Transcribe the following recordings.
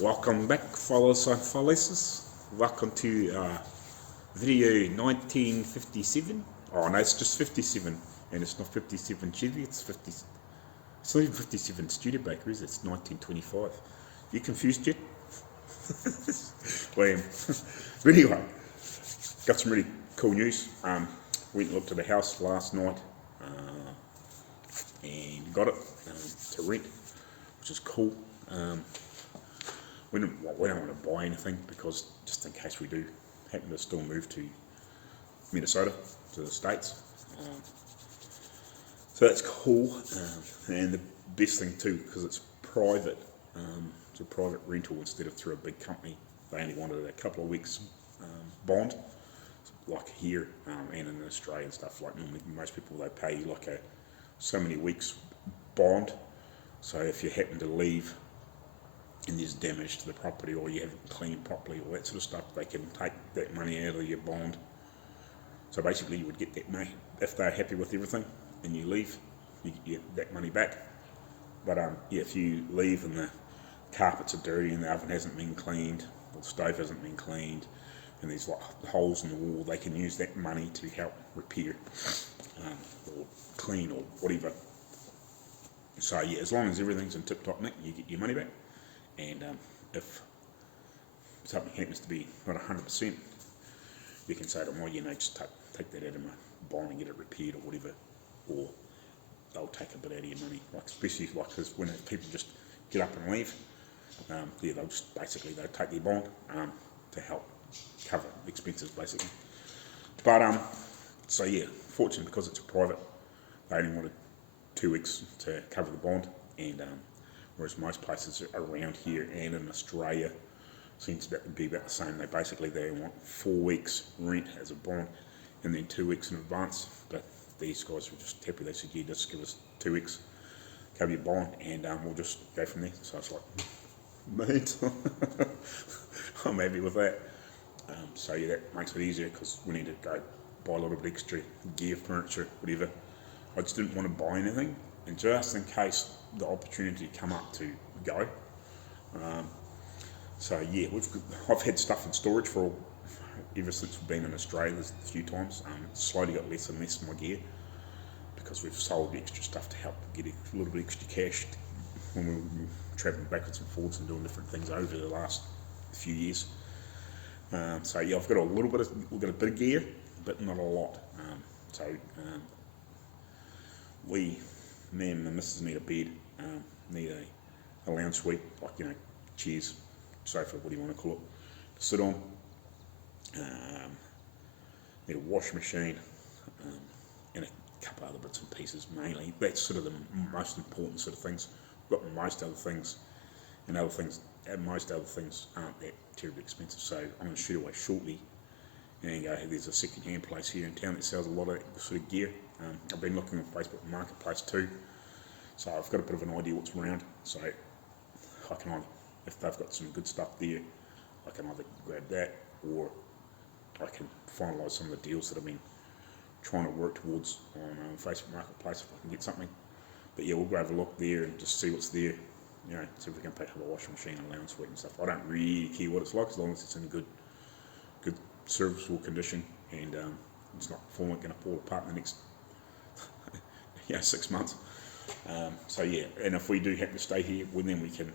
Welcome back, fellas and fellas. Welcome to video 1957. Oh no, it's just 57, and it's not 57 Chevy. It's 50. It's not even 57 Studebaker, is it? It's 1925. You confused yet? Well, but anyway, got some really cool news. Went and looked at a house last night and got it to rent, which is cool. We don't want to buy anything because just in case we do happen to still move to Minnesota, to the States. So that's cool. And the best thing too, because it's private, it's a private rental instead of through a big company. They only wanted a couple of weeks bond, like here and in Australia and stuff. Like normally most people, they pay like so many weeks bond. So if you happen to leave and there's damage to the property or you haven't cleaned properly, all that sort of stuff, they can take that money out of your bond. So basically you would get that money if they're happy with everything and you leave, you get that money back. But if you leave and the carpets are dirty and the oven hasn't been cleaned or the stove hasn't been cleaned and there's like holes in the wall, they can use that money to help repair or clean or whatever. So yeah, as long as everything's in tip-top nick, you get your money back. And if something happens to be not 100%, you can say to them, well, just take that out of my bond and get it repaired or whatever, or they'll take a bit out of your money. Like especially like cause when people just get up and leave, they'll just basically take their bond to help cover expenses basically. But so yeah, fortunately because it's a private, they only wanted 2 weeks to cover the bond, and whereas most places around here and in Australia seems to be about the same. They want 4 weeks rent as a bond and then 2 weeks in advance. But these guys were just happy. They said, yeah, just give us 2 weeks, cover your bond, and we'll just go from there. So it's like, mate, I'm happy with that. So yeah, that makes it easier because we need to go buy a little bit extra gear, furniture, whatever. I just didn't want to buy anything, and just in case the opportunity come up to go. So yeah, I've had stuff in storage for ever since we've been in Australia a few times. Slowly got less and less of my gear because we've sold extra stuff to help get a little bit extra cash when we were travelling backwards and forwards and doing different things over the last few years. So yeah, we've got a bit of gear, but not a lot. Me and the missus need a bed, need a lounge suite, like chairs, sofa, what do you want to call it, to sit on. Need a washing machine, and a couple other bits and pieces mainly. That's sort of the most important sort of things. We've got most other things, and most other things aren't that terribly expensive. So I'm going to shoot away shortly and go, hey, there's a second-hand place here in town that sells a lot of that sort of gear. I've been looking on Facebook Marketplace too, so I've got a bit of an idea what's around. So I can either, if they've got some good stuff there, I can either grab that, or I can finalise some of the deals that I've been trying to work towards on Facebook Marketplace if I can get something. But yeah, we'll go have a look there and just see what's there. See if we can pick up a washing machine and lounge suite and stuff. I don't really care what it's like as long as it's in good serviceable condition and it's not going to fall apart in the next 6 months. So yeah, and if we do happen to stay here, well, then we can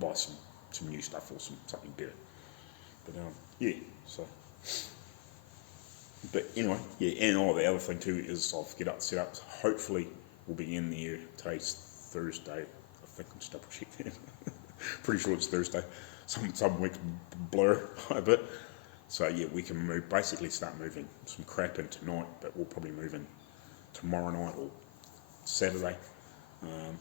buy some new stuff or something better. But but anyway, yeah, and the other thing too is I'll get up set up. So hopefully we'll be in there. Today's Thursday. I think I'm just double check that. Pretty sure it's Thursday. Some weeks blur a bit. So yeah, we can basically start moving some crap in tonight, but we'll probably move in tomorrow night or Saturday.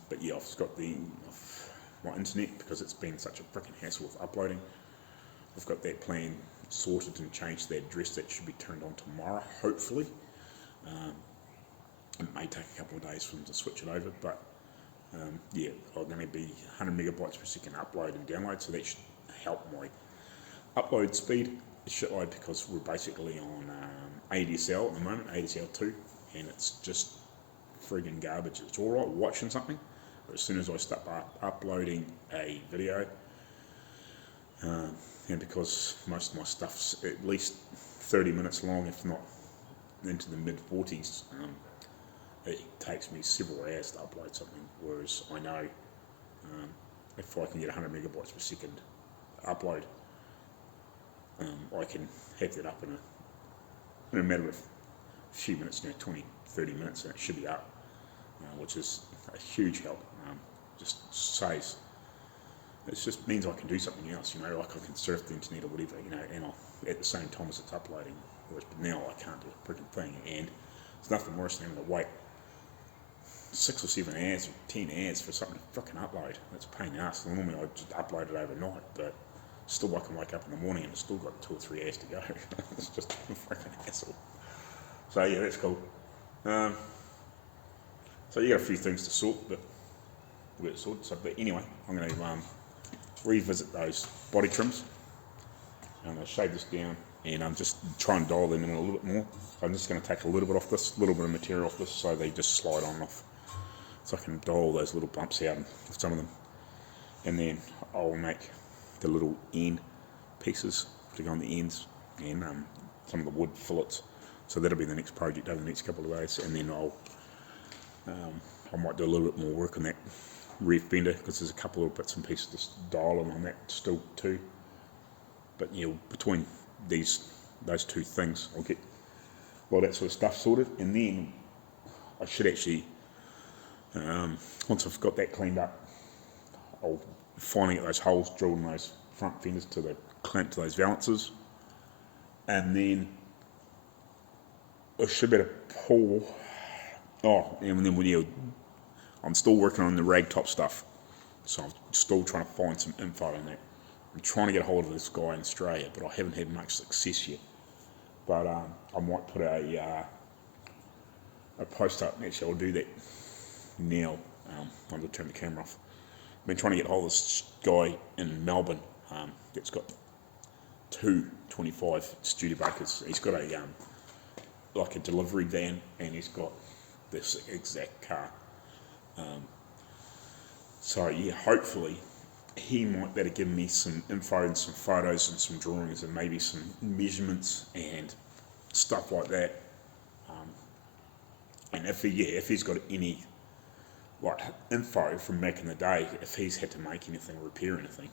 But yeah, I've got my internet because it's been such a freaking hassle with uploading. I've got that plan sorted and changed the address. That should be turned on tomorrow, hopefully. It may take a couple of days for them to switch it over, but I'm going to be 100 megabytes per second upload and download, so that should help my upload speed a shitload because we're basically on ADSL at the moment, ADSL 2, and it's just friggin' garbage. It's alright watching something, as soon as I start uploading a video, and because most of my stuff's at least 30 minutes long, if not into the mid 40s, it takes me several hours to upload something, whereas I know if I can get 100 megabytes per second upload, I can have that up in a matter of a few minutes, 20, 30 minutes, and it should be up, which is a huge help. Just saves, it just means I can do something else, like I can surf the internet or whatever, and I'll, at the same time as it's uploading, whereas now I can't do a freaking thing, and it's nothing worse than having to wait 6 or 7 hours or 10 hours for something to fucking upload. That's a pain in the ass. Normally I just upload it overnight, but still I can wake up in the morning and it's still got 2 or 3 hours to go. It's just a freaking hassle. So yeah, that's cool. So you got a few things to sort, but we'll get it sorted. So, but anyway, I'm going to revisit those body trims. I'm going to shave this down, and I'm just trying to dial them in a little bit more. So I'm just going to take a little bit off this, little bit of material off this, so they just slide on and off. So I can dial those little bumps out of some of them, and then I'll make the little end pieces to go on the ends, and some of the wood fillets. So that'll be the next project over the next couple of days, and then I might do a little bit more work on that reef bender, because there's a couple of bits and pieces to dial in on that still too. But between those two things, I'll get all that sort of stuff sorted, and then I should actually, once I've got that cleaned up, I'll finally get those holes drilled in those front fenders to the clamp to those valances, and then I should be able to pull. And then I'm still working on the rag top stuff, so I'm still trying to find some info on that. I'm trying to get a hold of this guy in Australia, but I haven't had much success yet. But I might put a post up. Actually, I'll do that now. I'll turn the camera off. I've been trying to get a hold of this guy in Melbourne that's got 2 25 Studebakers. He's got a delivery van, and he's got this exact car. So yeah, hopefully he might better give me some info and some photos and some drawings and maybe some measurements and stuff like that. And if he's got any info from back in the day, if he's had to make anything, repair anything,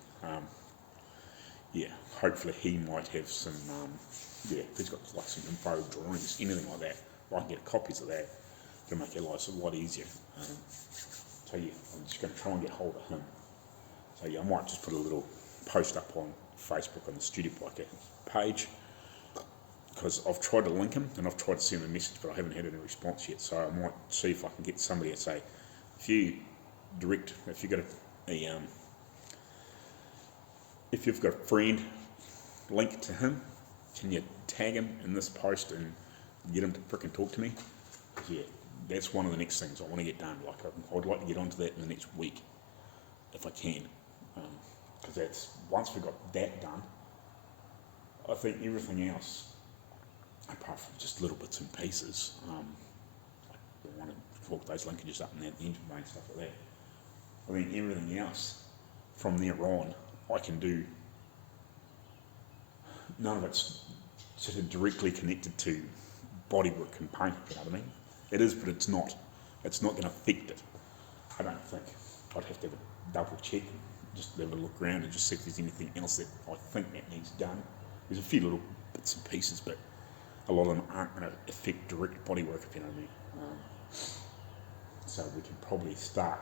hopefully he might have some. If he's got some info, drawings, anything like that, I can get copies of that. To make your life a lot easier. So yeah, I'm just going to try and get hold of him. So yeah, I might just put a little post up on Facebook on the Studebaker page, because I've tried to link him and I've tried to send him a message, but I haven't had any response yet. So I might see if I can get somebody to say, if you've got a friend, link to him, can you tag him in this post and get him to frickin' talk to me? Yeah, that's one of the next things I want to get done. I'd like to get onto that in the next week, if I can, because that's, once we've got that done, I think everything else, apart from just little bits and pieces, I want to talk those linkages up and that, the engine bay and stuff like that. I think everything else from there on, I can do. None of it's sort of directly connected to bodywork and paint, you know what I mean? It is, but it's not. It's not going to affect it, I don't think. I'd have to have a double check, just have a look around and just see if there's anything else that I think that needs done. There's a few little bits and pieces, but a lot of them aren't going to affect direct bodywork, if you know what I mean. So we can probably start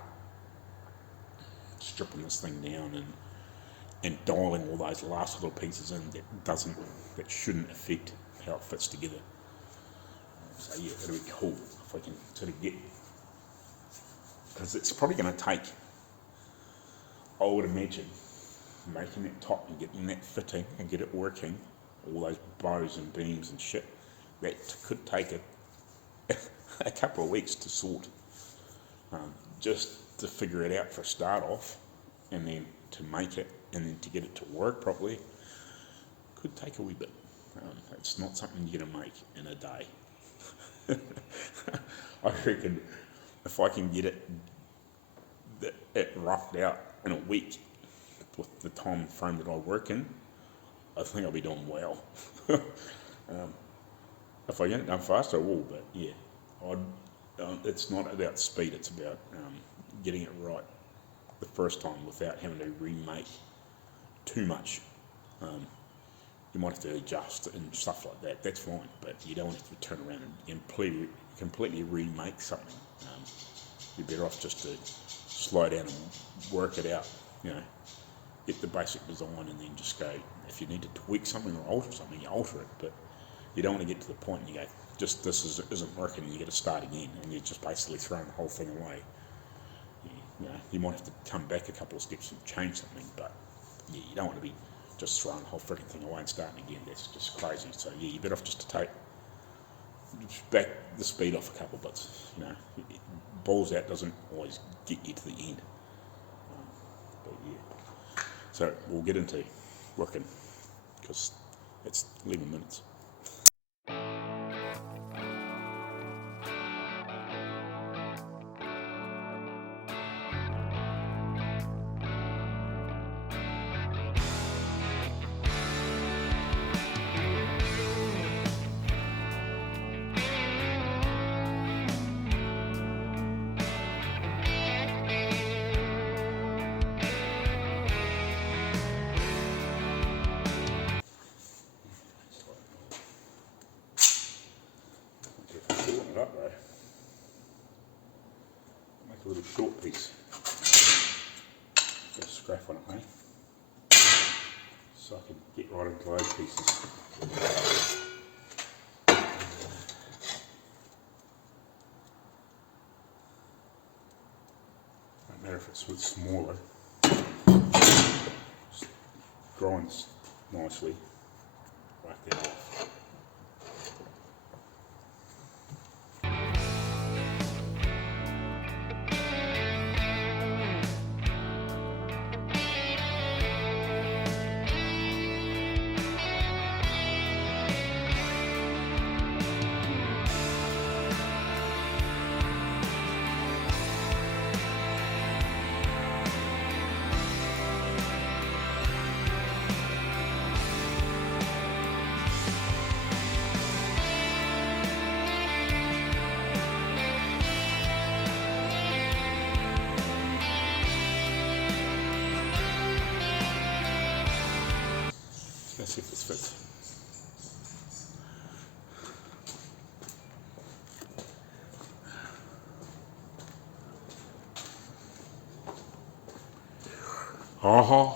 stripping this thing down and dialing all those last little pieces in that shouldn't affect how it fits together. So yeah, it'll be cool if I can sort of get, because it's probably going to take, I would imagine, making that top and getting that fitting and get it working, all those bows and beams and shit, that could take a couple of weeks to sort, just to figure it out for a start off, and then to make it, and then to get it to work properly, could take a wee bit. It's not something you're going to make in a day. I reckon if I can get it it roughed out in a week with the time frame that I work in, I think I'll be doing well. If I get it done fast, I will, but yeah, it's not about speed, it's about getting it right the first time without having to remake too much. You might have to adjust and stuff like that, that's fine, but you don't have to turn around and completely remake something. You're better off just to slow down and work it out, you know, get the basic design and then just go, if you need to tweak something or alter something, you alter it, but you don't want to get to the point and you go, just this isn't working and you get to start again and you're just basically throwing the whole thing away. You know, you might have to come back a couple of steps and change something, but yeah, you don't want to be just throwing the whole freaking thing away and starting again. That's just crazy. So yeah, you're better off just to back the speed off a couple bits. You know, balls out doesn't always get you to the end. But yeah, so we'll get into working because it's 11 minutes. Up though. Make a little short piece. Get a scrap on it, mate. So I can get right into those pieces. Don't matter if it's with smaller. Just grinds nicely. Whack that off. Let's see if this fits. Uh-huh.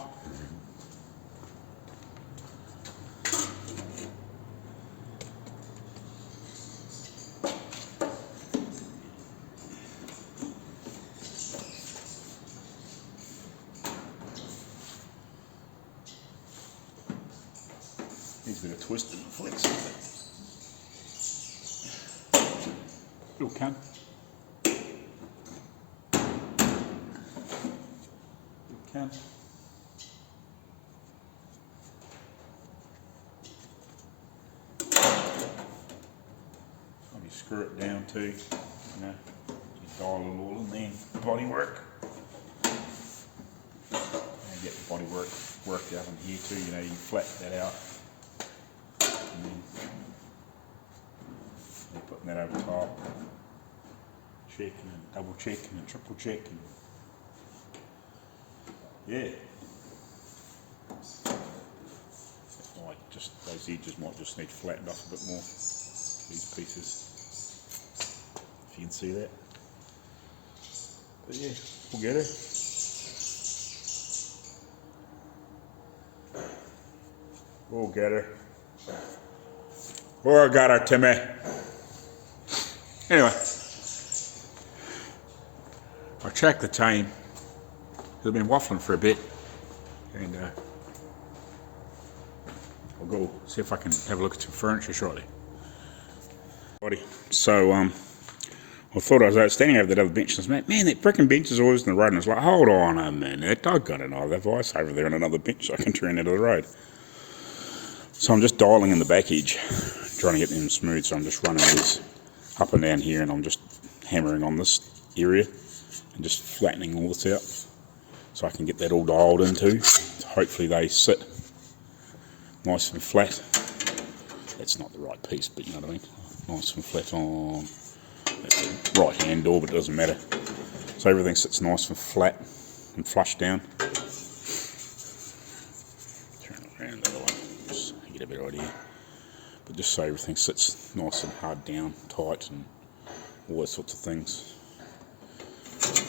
Needs a bit of twist and flex. Little cunt. Little cunt. Maybe screw it down too, you know, just dial it all in there. Body work. And get the body work worked out in here too, you know, you flatten that out. And then you're putting that over top, check and then double check and then triple check and yeah. Like just those edges might just need flattened off a bit more. These pieces, if you can see that. But yeah, we'll get it. We'll get her. Oh, I got her, Timmy. Anyway, I checked the time. I've been waffling for a bit, and I'll go see if I can have a look at some furniture shortly. So, I thought I was outstanding over that other bench. And I was, man, that frickin' bench is always in the road. And I was like, hold on a minute, I've got another vice over there on another bench so I can turn out of the road. So I'm just dialing in the back edge, trying to get them smooth. So I'm just running these up and down here, and I'm just hammering on this area. and just flattening all this out so I can get that all dialed into. So hopefully they sit nice and flat. That's not the right piece, but you know what I mean. Nice and flat on that right hand door, but it doesn't matter. So everything sits nice and flat and flush down. Turn it around the other way, just so you get a better idea. But just so everything sits nice and hard down, tight, and all those sorts of things.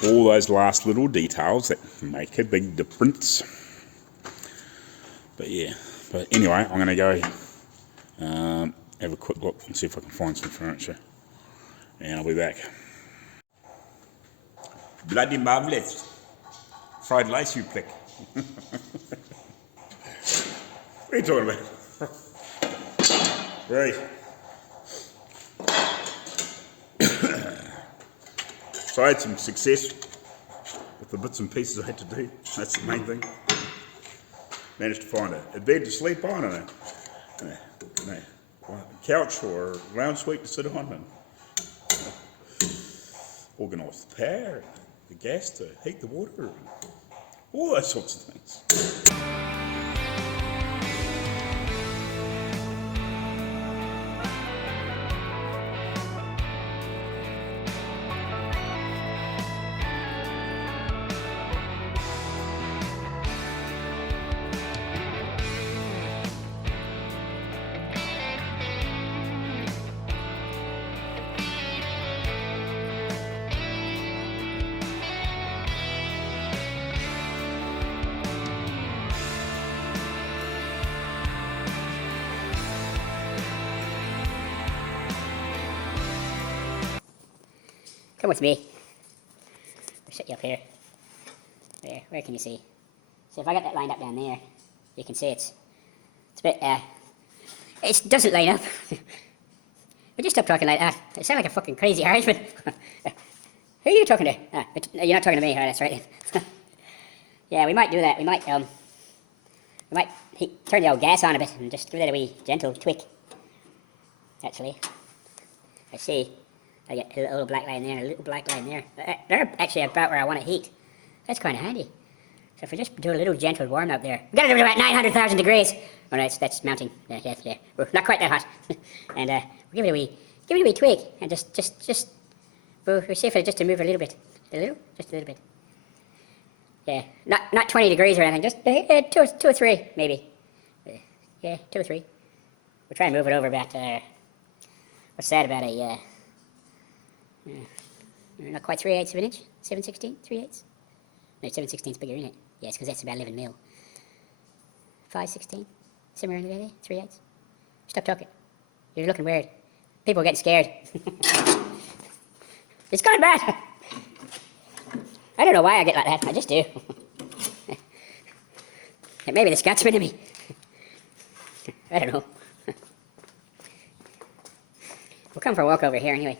All those last little details that make a big difference. But yeah, but anyway, I'm going to go have a quick look and see if I can find some furniture. And I'll be back. Bloody marvellous. Fried rice, you prick. What are you talking about? Right. So I had some success with the bits and pieces I had to do. That's the main thing. Managed to find a bed to sleep on and a couch or a lounge suite to sit on, and organised the power, the gas to heat the water, and all those sorts of things. Come with me. I'll set you up here. There, where can you see? So if I got that lined up down there, you can see it's a bit, it doesn't line up. Would you stop talking like that? You sound like a fucking crazy Irishman. Who are you talking to? Ah, you're not talking to me, right, that's right. Yeah, we might do that. We might turn the old gas on a bit and just give it a wee gentle tweak. Actually, I see. I get a little black line there and a little black line there. They're actually about where I want to heat. That's kind of handy. So if we just do a little gentle warm up there. We've got to do it about 900,000 degrees. Oh no, that's mounting. Yeah. We're not quite that hot. And we'll give it a wee tweak and just we'll see if it'll just to move a little bit. Just a little bit. Yeah, not 20 degrees or anything, just 2 or 3 maybe. Yeah, 2 or 3. We'll try and move it over about, what's that, about a, not quite 3/8 of an inch, 7/16, 3/8. No, 7/16 is bigger, isn't it? Yes, because that's about 11 mil. 5/16, somewhere in there, 3/8. Stop talking. You're looking weird. People are getting scared. It's gone bad. I don't know why I get like that. I just do. Maybe the Scotsman in me. I don't know. We'll come for a walk over here anyway.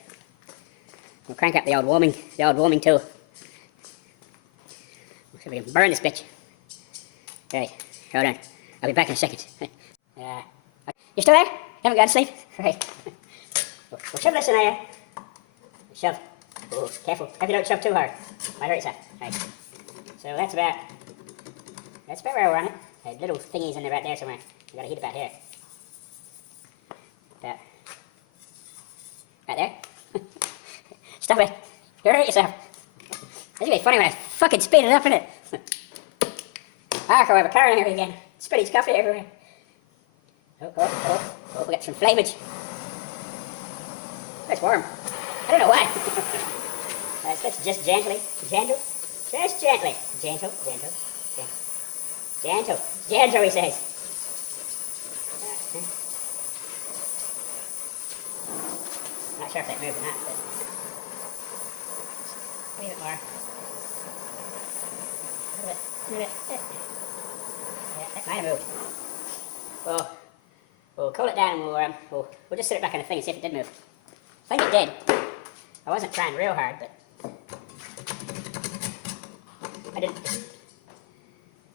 We'll crank up the old warming tool. See if we can burn this bitch. Right, hold on. I'll be back in a second. You still there? Haven't gone to sleep? Right. We'll shove this in there. Shove. Oh, careful. Hope you don't shove too hard. Might hurt yourself. Right. So that's about where we're on it. Little thingies in there right there somewhere. We've got to heat about here. About right there. Stop it. You'll hurt yourself. It's gonna be funny when I fucking speed it up, innit? Arco, I have a car in here again. Spilling coffee everywhere. Oh, we got some flamage. That's warm. I don't know why. Let's just gentle, he says. Not sure if that moved or not, but a little bit more. A little bit. Yeah, that might have moved. Well, we'll cool it down and we'll just set it back on the thing and see if it did move. I think it did. I wasn't trying real hard, but I didn't.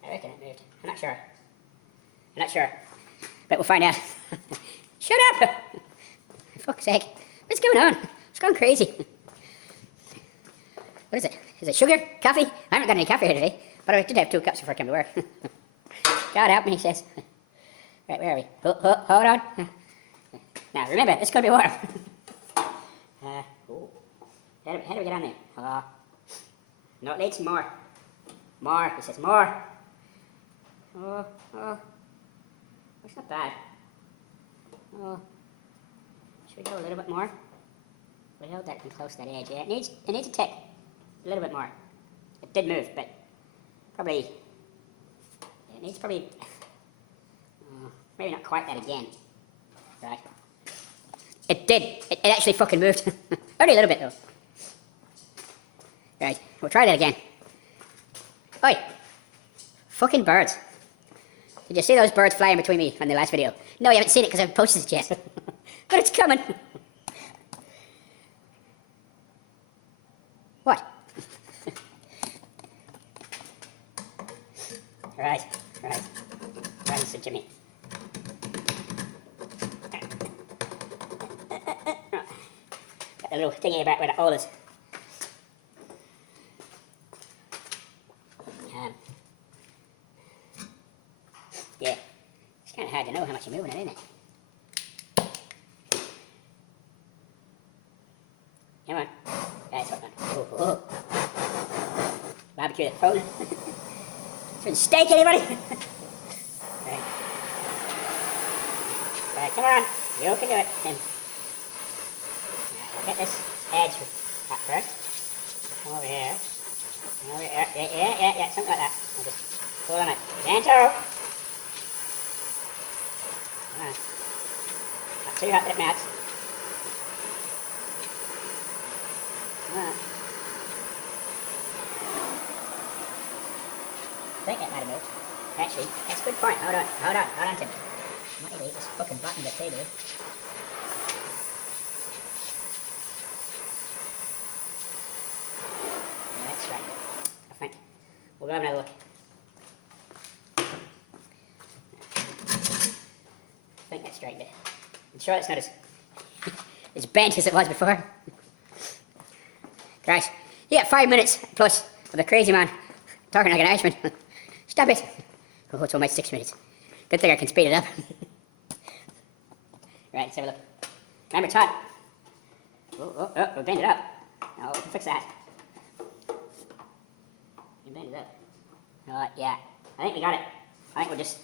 I reckon it moved. I'm not sure. But we'll find out. Shut up! For fuck's sake. What's going on? It's gone crazy. What is it? Is it sugar? Coffee? I haven't got any coffee here today, but I did have 2 cups before I came to work. God help me, he says. Right, where are we? Hold on. Now, remember, it's going to be warm. How do we get on there? No, it needs more. More, he says, more. Oh. It's not bad. Oh. Should we go a little bit more? We held that close to that edge. Yeah, it needs a tick. A little bit more. It did move, but probably, it needs probably, maybe not quite that again. Right. It did. It actually fucking moved. Only a little bit though. Right, we'll try that again. Oi! Fucking birds. Did you see those birds flying between me on the last video? No, you haven't seen it because I haven't posted it yet. But it's coming. What? Right, Mr. Jimmy. Got the little thingy about where the hole is. Yeah, it's kind of hard to know how much you're moving it, isn't it? Come on. That's what I'm doing. Barbecue that phone. Some steak, anybody? Right. Right, come on. You can do it. I'll get this edge up first. Come over here. Come over here. Yeah, something like that. I'll just pull on it. Gentle. Come on. Not too hot that it melts. Come on. I think that might have moved. Actually, that's a good point. Hold on, Tim. Maybe this fucking button that they do. Yeah, that's right. I think. We'll go have another look. I think that's straight there. I'm sure it's not as bent as it was before. Christ, you got 5 minutes plus of a crazy man talking like an Irishman. Stop it. Oh, it's almost 6 minutes. Good thing I can speed it up. Right, let's have a look. Remember, it's hot. Oh, we'll bend it up. No, we can fix that. You bend it up. Alright, yeah. I think we got it. I think we'll just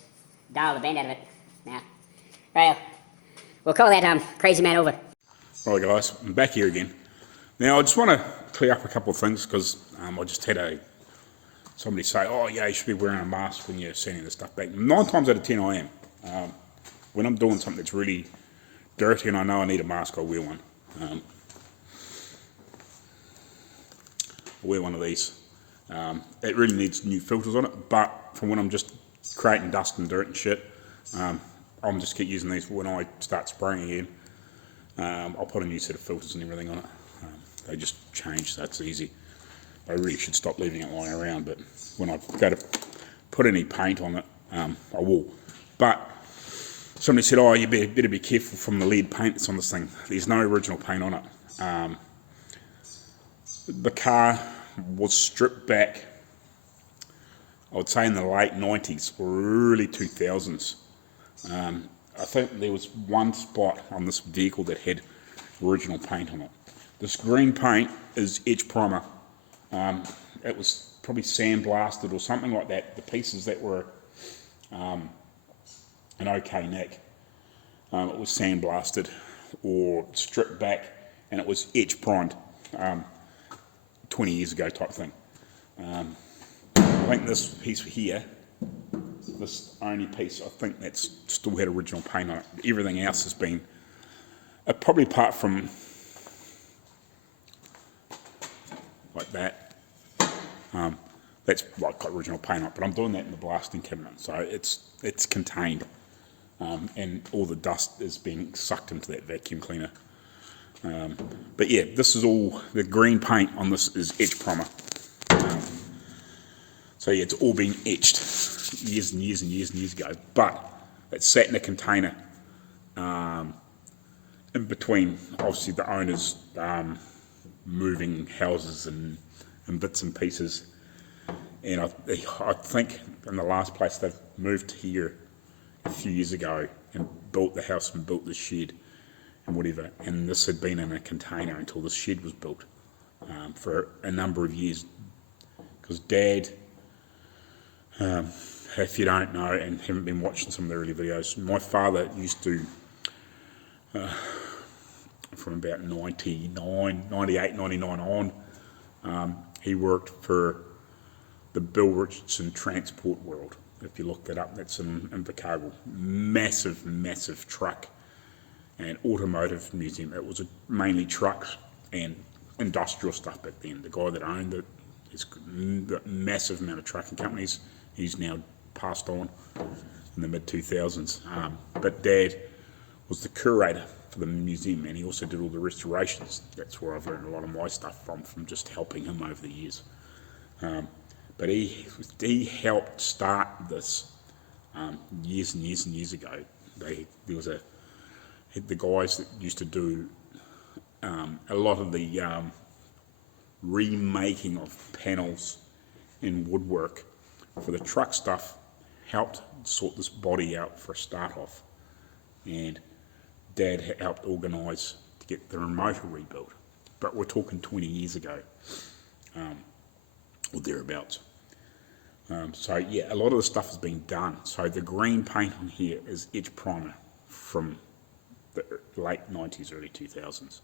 dial the bend out of it now. Right, we'll call that crazy man over. Right guys, I'm back here again. Now I just want to clear up a couple of things because I just had somebody say, oh yeah, you should be wearing a mask when you're sending the stuff back. 9 times out of 10 I am. When I'm doing something that's really dirty and I know I need a mask, I'll wear one. I'll wear one of these. It really needs new filters on it, but from when I'm just creating dust and dirt and shit, I'm just keep using these when I start spraying again. I'll put a new set of filters and everything on it. They just change, so that's easy. I really should stop leaving it lying around, but when I go to put any paint on it, I will. But somebody said, oh, you better be careful from the lead paint that's on this thing. There's no original paint on it. The car was stripped back, I would say in the late 90s or early 2000s. I think there was one spot on this vehicle that had original paint on it. This green paint is etch primer. It was probably sandblasted or something like that. The pieces that were an okay nick, it was sandblasted or stripped back, and it was etch primed 20 years ago type thing. I think this piece here, this only piece, I think that's still had original paint on it. Everything else has been, probably apart from like that, that's like got original paint on it, but I'm doing that in the blasting cabinet, so it's contained, and all the dust is being sucked into that vacuum cleaner. But yeah, this is all, the green paint on this is etch primer. So yeah, it's all been etched years and years and years and years ago, but it's sat in a container in between, obviously, the owners moving houses and in bits and pieces. And I think in the last place they've moved here a few years ago and built the house and built the shed and whatever. And this had been in a container until the shed was built for a number of years. Because Dad, if you don't know and haven't been watching some of the early videos, my father used to, from about 98, 99 on, he worked for the Bill Richardson Transport World. If you look that up, that's in Invercargill. Massive, massive truck and automotive museum. It was mainly trucks and industrial stuff back then. The guy that owned it, he's got a massive amount of trucking companies. He's now passed on in the mid-2000s. But Dad was the curator for the museum, and he also did all the restorations. That's where I've learned a lot of my stuff from just helping him over the years. But he helped start this years and years and years ago. There was the guys that used to do a lot of the remaking of panels in woodwork for the truck stuff, helped sort this body out for a start off, and Dad helped organise to get the motor rebuilt. But we're talking 20 years ago, or thereabouts. So yeah, a lot of the stuff has been done. So the green paint on here is edge primer from the late 90s, early 2000s.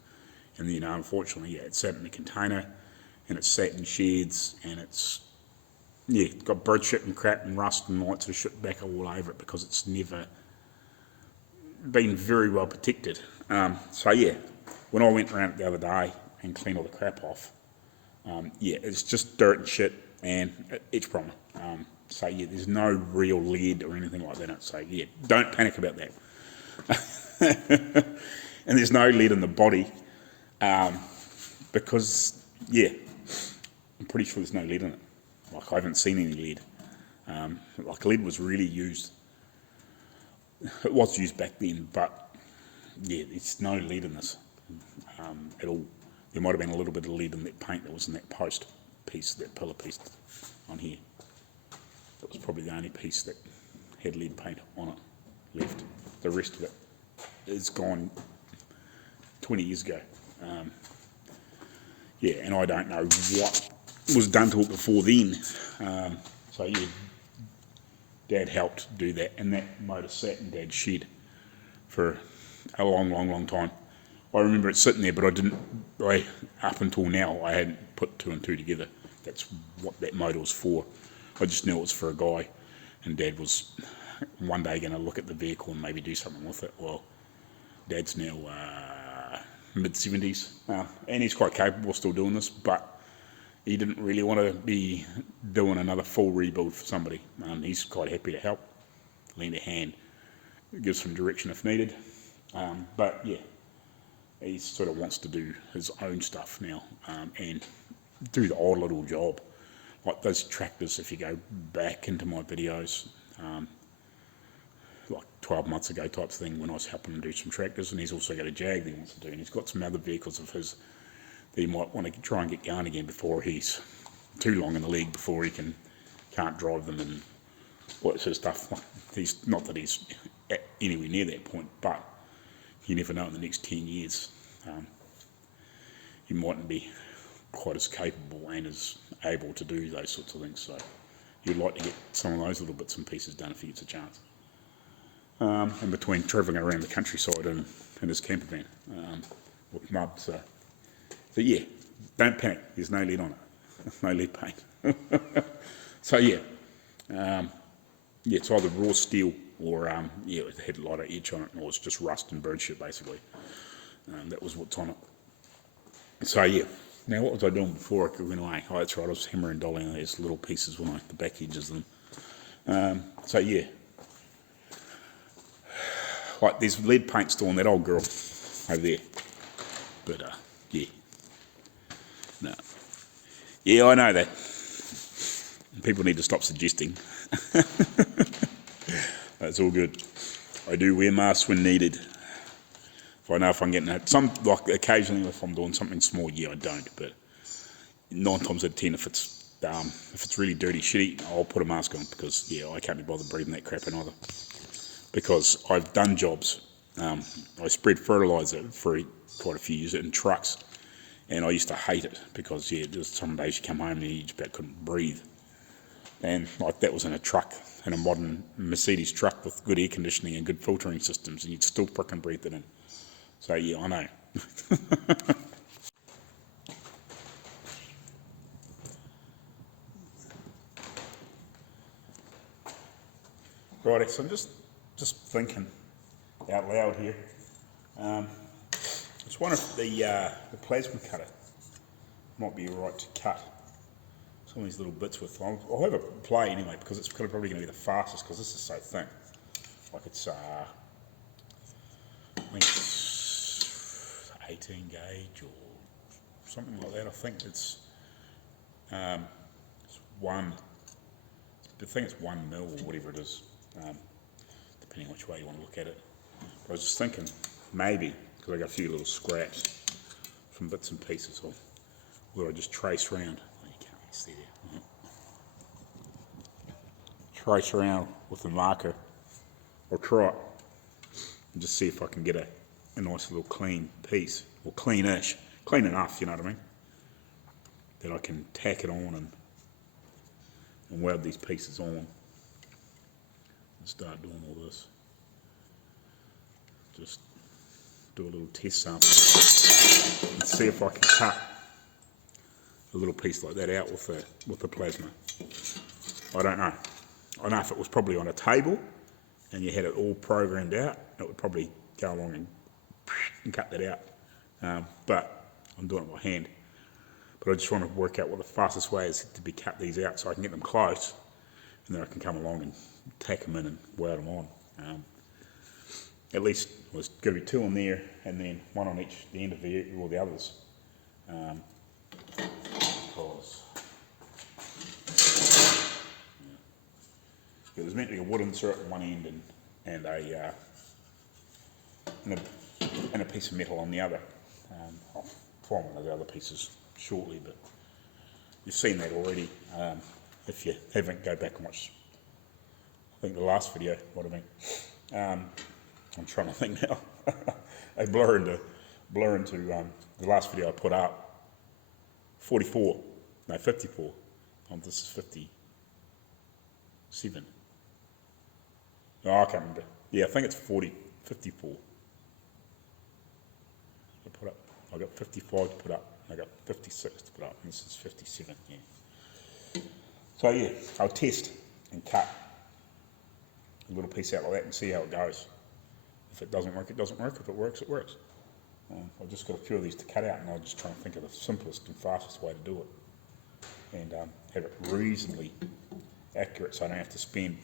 And then unfortunately, yeah, it's sat in a container and it's sat in sheds and it's got bird shit and crap and rust and all that sort of shit back all over it because it's never been very well protected. So yeah, when I went around it the other day and cleaned all the crap off, it's just dirt and shit and edge primer. So yeah, there's no real lead or anything like that in it. So yeah, don't panic about that. And there's no lead in the body because I'm pretty sure there's no lead in it. Like I haven't seen any lead. Like lead was really used. It was used back then, but yeah, there's no lead in this at all. There might have been a little bit of lead in that paint that was in that post piece, that pillar piece on here. That was probably the only piece that had lead paint on it left. The rest of it is gone 20 years ago. And I don't know what was done to it before then. So yeah, Dad helped do that, and that motor sat in Dad's shed for a long time. I remember it sitting there, but up until now, I hadn't put two and two together. That's what that motor was for. I just knew it was for a guy, and Dad was one day going to look at the vehicle and maybe do something with it. Well, Dad's now mid-70s, and he's quite capable of still doing this, but he didn't really want to be doing another full rebuild for somebody. He's quite happy to help, lend a hand, give some direction if needed. But yeah, he sort of wants to do his own stuff now and do the odd little job. Like those tractors, if you go back into my videos, like 12 months ago type thing, when I was helping him do some tractors, and he's also got a Jag that he wants to do, and he's got some other vehicles of his that he might want to try and get going again before he's too long in the league, before he can't drive them and all that sort of stuff. He's not that he's anywhere near that point, but you never know in the next 10 years. He mightn't be quite as capable and as able to do those sorts of things. So you'd like to get some of those little bits and pieces done if he gets a chance. In between travelling around the countryside in his camper van with mud. So yeah, don't panic. There's no lead on it. No lead paint. So yeah, it's either raw steel or it had a lot of edge on it, or it's just rust and bird shit basically. That was what's on it. So yeah. Now what was I doing before I went away? Oh, that's right, I was hammering and dolling these little pieces, when the back edges of them. So yeah. Like there's lead paint still on that old girl over there. But yeah. No. Yeah, I know that. People need to stop suggesting. That's all good. I do wear masks when needed. If I know if I'm getting that. Occasionally if I'm doing something small, yeah, I don't. But 9 times out of 10, if it's really dirty, shitty, I'll put a mask on, because yeah, I can't be bothered breathing that crap in either. Because I've done jobs. I spread fertiliser for quite a few years in trucks, and I used to hate it because yeah, just some days you come home and you just about couldn't breathe. And like that was in a truck, in a modern Mercedes truck with good air conditioning and good filtering systems, and you'd still frickin' breathe it in. So yeah, I know. Right, so I'm just thinking out loud here. I was wondering if the plasma cutter might be right to cut some of these little bits with. I'll have a play anyway, because it's probably going to be the fastest, because this is so thin. Like it's, I think it's 18 gauge or something like that. I think it's one. I think it's 1 mil or whatever it is, depending on which way you want to look at it. But I was just thinking, maybe, because I got a few little scraps from bits and pieces, or where I just trace around. Oh, you can't really see there. Trace around with the marker, or try it, and just see if I can get a nice little clean piece, or clean-ish, clean enough, you know what I mean, that I can tack it on and weld these pieces on and start doing all this. Just do a little test sample and see if I can cut a little piece like that out with the plasma. I don't know. I know if it was probably on a table and you had it all programmed out, it would probably go along and cut that out. But I'm doing it by hand. But I just want to work out what the fastest way is to cut these out, so I can get them close, and then I can come along and tack them in and weld them on. At least there's going to be 2 on there, and then 1 on each the end of all the others. Because it was meant to be a wood insert on one end and a piece of metal on the other. I'll find one of the other pieces shortly, but you've seen that already. If you haven't, go back and watch, I think the last video might have been. I'm trying to think now. I blur into the last video I put up. 54, no 54. This is 57. Oh, I can't remember. Yeah, I think it's 54. I put up. I got 55 to put up. I got 56 to put up, and this is 57. Yeah. So yeah, I'll test and cut a little piece out like that and see how it goes. If it doesn't work, it doesn't work. If it works, it works. I've just got a few of these to cut out, and I'll just try and think of the simplest and fastest way to do it, and have it reasonably accurate, so I don't have to spend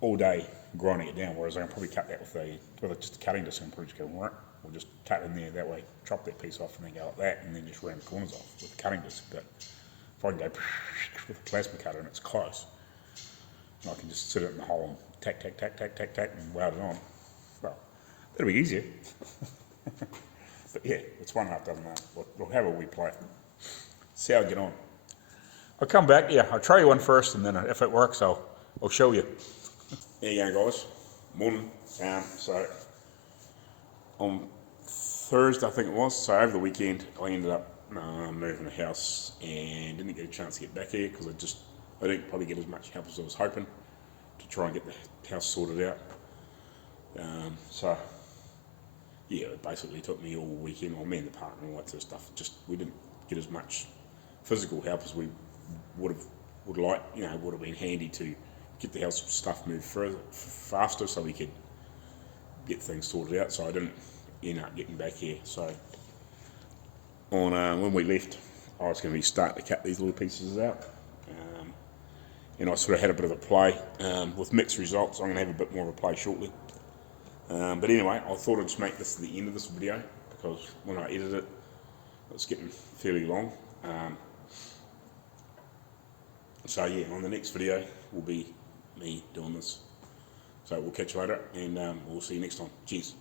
all day grinding it down. Whereas I can probably cut that with just a cutting disc. I can probably just go right, or just cut in there that way, chop that piece off, and then go like that, and then just round the corners off with the cutting disc. But if I can go with a plasma cutter and it's close, and I can just sit it in the hole and tack, tack, tack, tack, tack, tack, and weld it on. Well, that'll be easier. But yeah, it's one half dozen now. We'll have a wee play. See how I get on. I'll come back, yeah, I'll try one first, and then if it works, I'll show you. There you go, guys. Morning. So on Thursday, I think it was, so over the weekend, I ended up moving the house and didn't get a chance to get back here because I didn't probably get as much help as I was hoping to try and get the house sorted out. So yeah, it basically took me all weekend, or me and the partner and all that sort of stuff. Just we didn't get as much physical help as we would like. You know, it would have been handy to get the house stuff moved faster so we could get things sorted out. So I didn't end up getting back here. So on when we left, I was going to be starting to cut these little pieces out. And I sort of had a bit of a play with mixed results. I'm going to have a bit more of a play shortly. But anyway, I thought I'd just make this the end of this video because when I edit it, it's getting fairly long. So yeah, on the next video will be me doing this. So we'll catch you later, and we'll see you next time. Cheers.